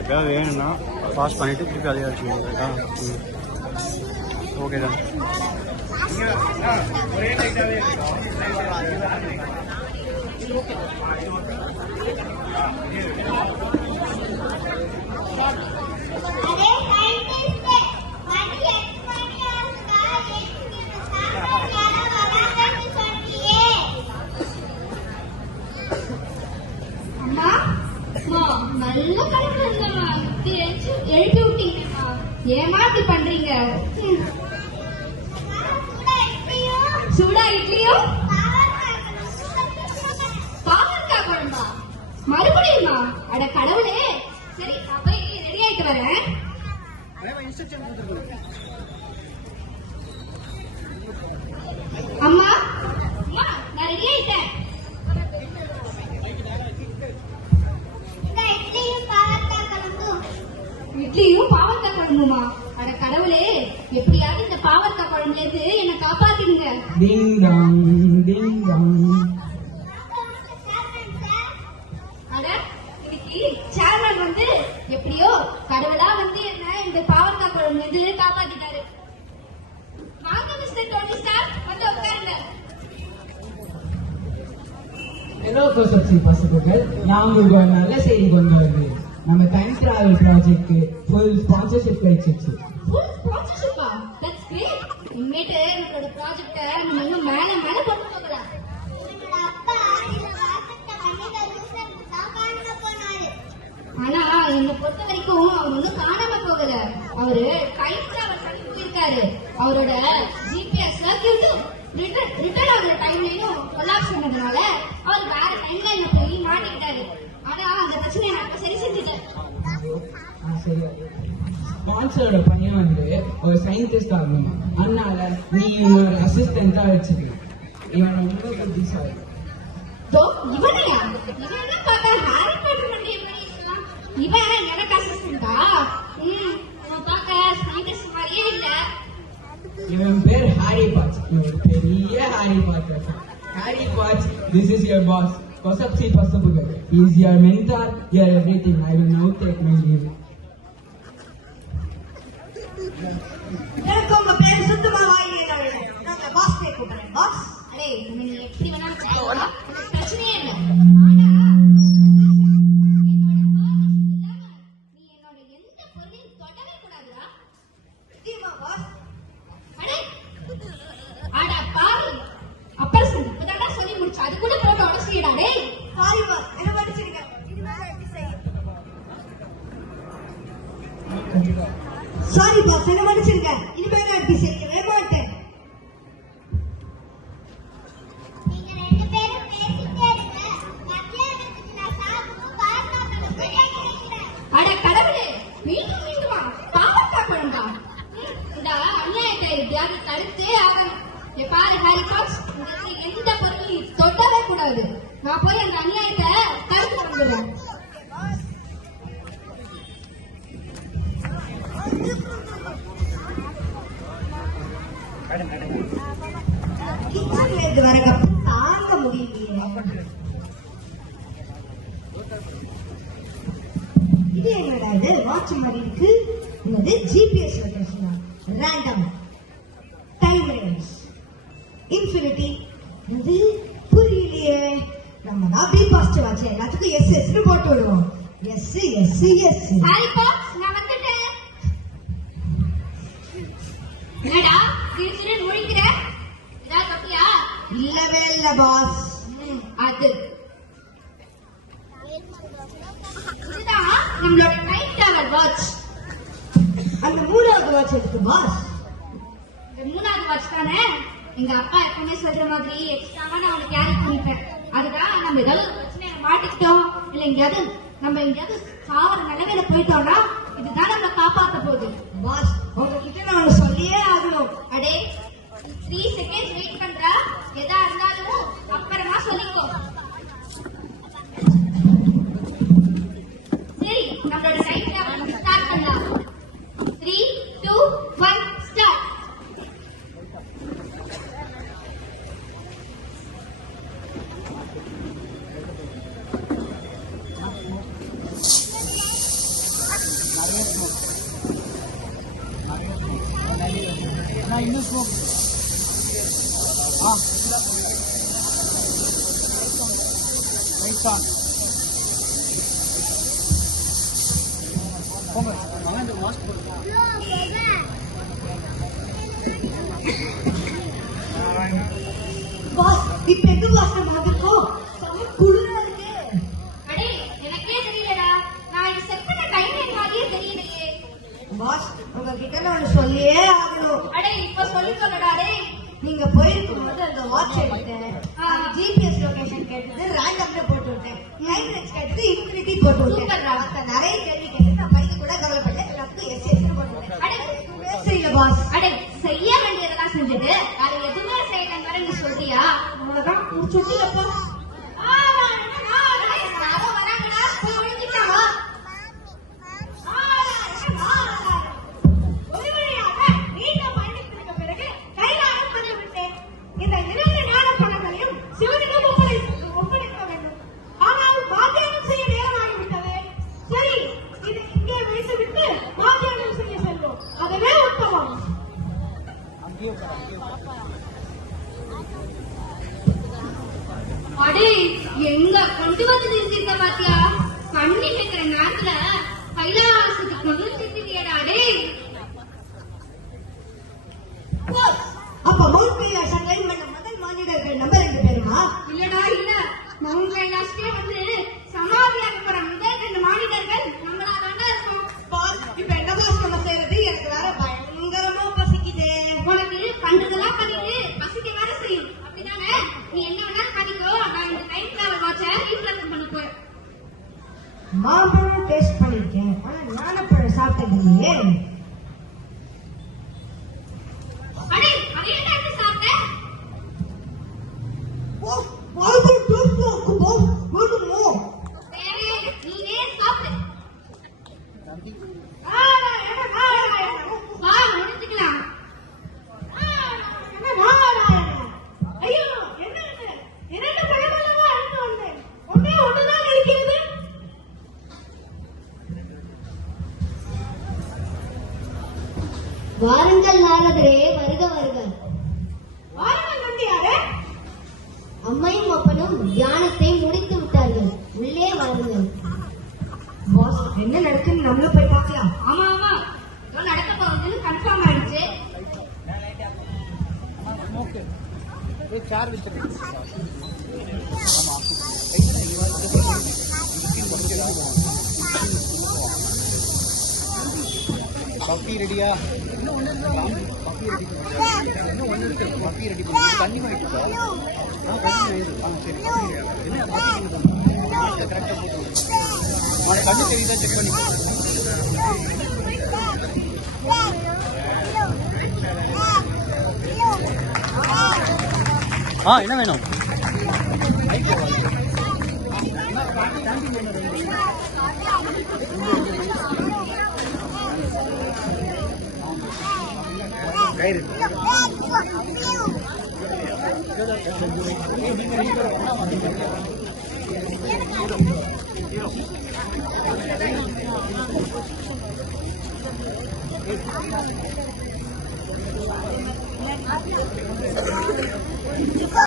எப்பயாவது வேணும்னா பாஸ் பண்ணிவிட்டு திருப்பி அதே அடிச்சுக்கோங்க. ரைட்டா? ஓகே தான். நல்ல கலந்துமா எழுப்பி விட்டீங்கம்மா. ஏமா இப்படி பண்றீங்க? சூடா இட்லியும் பாவக்காய் குழம்பா மறுபடியுமா? அட கடவுளே. சரி நான் போய் ரெடி ஆயிட்டு வரேன். அம்மா அம்மா நான் ரெடி ஆயிட்டேன். இட்லியும் பாவக்காய் குழம்புமா? அட கடவுளே, எப்படியாவது இந்த பாவக்காய் குழம்புல இருந்து என்ன காப்பாத்திடுங்க. அட இன்னைக்கு சேர்மன் வந்து எப்படியோ கடவுளா வந்து என்ன இந்த பாவக்காய் குழம்புல இருந்து காப்பாத்திட்டாரு. வாங்க மிஸ்டர் டோனி சார், வந்து உட்காருங்க. ஹலோ கோசப்சி பசங்கள், நான் உங்களுக்கு ஒரு நல்ல செய்தி கொண்டு வருகிறேன். நம்ம time travel project full sponsorship கிடைச்சிச்சு. ஃபுல் ஸ்பான்சர்ஷிப்பா? That's great. இனிமேட்டு நம்மளோட ப்ராஜெக்ட்டை நம்ம இன்னும் மேல மேல கொண்டு போகலாம். ஆனா என்னை பொறுத்த வரைக்கும் அவர் ஒன்னும் காணாம போகல. அவரு டைம் டிராவல் பண்ணி போயிருக்காரு. அவரோட ஜிபிஎஸ் சர்க்கியூட் ரிட்டர்ன் ஆகுற டைம்லயும் கொலாப்ஸ் பண்ணதுனால அவர் வேற டைம்லைன்ல போய் மாட்டிக்கிட்டாரு. ஆனா அந்த பிரச்சனையை நான் சரி செஞ்சுட்டேன். ஸ்பான்சரோட பையன் வந்து ஒரு சயின்டிஸ்ட் ஆகணுமா, அதனால நீ இவனோட அசிஸ்டண்டா வச்சுக்க. இவன் ரொம்ப புத்திசாலி. இவனையா? இவன் என்ன பார்த்தா ஹாரி பாட்டர் மாதிரி இருக்கலாம். இவன் எனக்கு அசிஸ்டண்டா? இவன் பார்க்க சயின்டிஸ்ட் மாதிரியே இல்ல. இவன் பேர் ஹாரி பாட்ஸ். இவன் பெரிய Harry Potter. Harry Potts, this is your boss. Kosapsi Pasapugal. He is your mentor, your everything. I will now take my leave. எனக்கு உங்க பேர் சுத்தமா வாங்கினா நாங்க பாஸ் கே கூப்பிடுறேன். பாஸ் அடே நீ எப்படி வேணாலும் செய்யலாம், பிரச்சனையே இல்லை. நீ என்னோட எந்த பொருளையும் தொடவே கூடாதுடா. பாஸ் அடே அட பாரு, அப்புறம் இப்பதான்டா சொல்லி முடிச்சு அதுக்குள்ள போட்டு உடச்சிடா. டேய் சாரி பாஸ், என்ன படிச்சிருக்க? சாரி பாஸ், என்ன படிச்சிருக்க? இனிமே நான் இப்படி செய்யவே மாட்டேன். அட கடவுளே, மீண்டும் மீண்டுமா பாவக்காய் குழம்பா? இந்த அநியாயத்தை எப்படியாவது தடுத்தே ஆகணும். பாரு ஹாரி பாட்ஸ், எந்த பொருளையும் தொடவே கூடாது. நான் போய் அந்த அநியாயத்தை தடுத்து வந்துடுறேன். கிச்சன்ல இருந்து வர கப்பு தாங்க முடியலையே. இது என்னடா இது? வாட்ச் மாதிரி இருக்கு. இது GPS location, random time range, infinity. இது புரியலையே. நம்ம தான் பி பாஸ்ட் வாட்ச் எல்லாத்துக்கும் எஸ் எஸ்னு போட்டு விடுவோம். Yes yes yes. Harry Potts, நான் வந்துட்டேன். என்னடா திருச்சிரு நுழைக்கிற? ஏதாவது தப்பியா? இல்லவே இல்ல பாஸ். அது இதுதான் நம்மளோட டைம் டிராவல் வாட்ச். அந்த மூணாவது வாட்ச் எடுத்து பாஸ். இந்த மூணாவது வாட்ச் தானே எங்க அப்பா எப்பவுமே சொல்ற மாதிரி எக்ஸ்ட்ராவா நான் அவனுக்கு கேரி பண்ணிப்பேன். அதுதான் நம்ம ஏதாவது ஒரு பிரச்சனையை மாட்டிக்கிட்டோம், இல்ல எங்கேயாவது சாவர நிலைமையில போயிட்டோம்னா இதுதான் நம்மளை காப்பாற்ற போகுது. பாஸ், உங்ககிட்ட நான் சொல்லியே ஆகணும். அடே 3 செகண்ட்ஸ் வெயிட் பண்றா. எதா இருந்தாலும் அப்புறமா சொல்லிக்கோ. சரி, நம்மளோட டைம் டிராவல் ஸ்டார்ட் பண்ணலாம். 3, 2, 1 ஸ்டார்ட். நான் இன்னும் ஸ்லோ ரைட் ஆன் போங்க வாங்க இந்த மாஸ்க் பாஸ் இப்ப எங்க பாஸ் நம்ம இருக்கோம் செம குளிரா இருக்கு. அடே எனக்கே தெரியலடா. நான் இது செட் பண்ண டைம் மாதிரியே தெரியலையே. பாஸ் உங்ககிட்ட நான் சொல்லியே ஆகணும். அடே இப்ப சொல்லடா டேய். நீங்க போயிருக்கும் போது அந்த வாட்ச் எடுத்தேன், ஜிபிஎஸ் லொகேஷன் கேட்டது ரேண்டம்ல போட்டு விட்டேன், டைம் ரேஞ்ச் கேட்டது இன்ஃபினிட்டி போட்டு விட்டேன். மத்த நிறைய கேள்வி கேட்டு நான் படிக்க கூட கவலைப்பட்டேன், எல்லாத்துக்கும் எஸ் போட்டு விட்டேன். அடே சரியில்ல பாஸ். அடே செய்ய வேண்டியதெல்லாம் செஞ்சுட்டு அது எதுவுமே செய்யலன்னு வர நீ சொல்றியா? அவ்வளவுதான் முடிச்சுட்டீங்கப்பா. வராங்கடா போய் ஒழிஞ்சுக்கலாமா? ஒரு வழியாக நீண்ட பயணத்திற்கு பிறகு கைலாயம் வந்து விட்டேன். இந்த 2 ஞான பணங்களையும் சிவனிடம் ஒப்படைக்க வேண்டும். ஆனால் வாத்தியானம் செய்ய நேரமாகிவிட்டது. சரி, இது இங்கே வைத்துவிட்டு வாத்தியானம் செய்ய செல்வோம். அதுவே உத்தமம். அடே எங்க கொண்டு வந்து நிறுத்திருக்க பாத்தியா? பண்ணி வைக்கிற நேரத்துல கைலாசத்துக்கு கொண்டு நிறுத்திட்டியடா டே. அப்ப மவுண்ட் கைலாஷ் கிளைம் பண்ண முதல் மாநிலர்கள் நம்ம 2 பேருமா? இல்லடா இல்ல, மவுண்ட் கைலாஷ்கே வந்து சமாதியாக போற முதல் 2 மாநிலர்கள் நம்மளா தாண்டா இருக்கோம். பாஸ் இப்ப என்ன பாஸ் நம்ம செய்யறது? எனக்கு வேற பயங்கரமா பசிக்குது. உனக்கு பண்றதெல்லாம் பண்ணிட்டு பசிக்க வேற செய்யும் அப்படிதானே? நீ என்ன வேணாலும் பண்ணிக்கோ. நான் இந்த டைம் டிராவல் வாட்ச இம்ப்ளிமெண்ட் பண்ண போறேன். மாம்பழம் டேஸ்ட் பண்ணிருக்கேன், ஆனா ஞானப்பழம் சாப்பிட்டது இல்லையே. அடே அதே நேரத்துல சாப்பிட்ட மாம்பழம் டேஸ்ட் ஆக்குமா? வேணுமோ? தேவையே நீனே சாப்பிடு. வா முடிச்சுக்கலாம். ஐயோ என்ன இது? 2 பழங்களா அழைத்து வந்தேன், ஒன்றுதான் இருக்கிறது. வாருங்கள் நாரதரே, வருக வருக. வாருங்கள் நம்பியாரே. அம்மையும் அப்பனும் தியானத்தை முடித்து விட்டார்கள், உள்ளே வாருங்கள். பாஸ் என்ன நடக்குன்னு நம்மளும் போய் பார்க்கலாம். ஆமா ஆமா, ஏதோ நடக்க போகுதுன்னு கன்ஃபார்ம் ஆயிடுச்சு. ஓகே ये 4 விசில் காஃபி ரெடியா? காஃபி ரெடி காஃபி ரெடி பண்ணி தண்ணி வாங்கிட்டு சரி என்ன கரெக்டாக உனக்கு கண்ணு தெரியுதா செக் பண்ணி என்ன வேணும்? கயிறு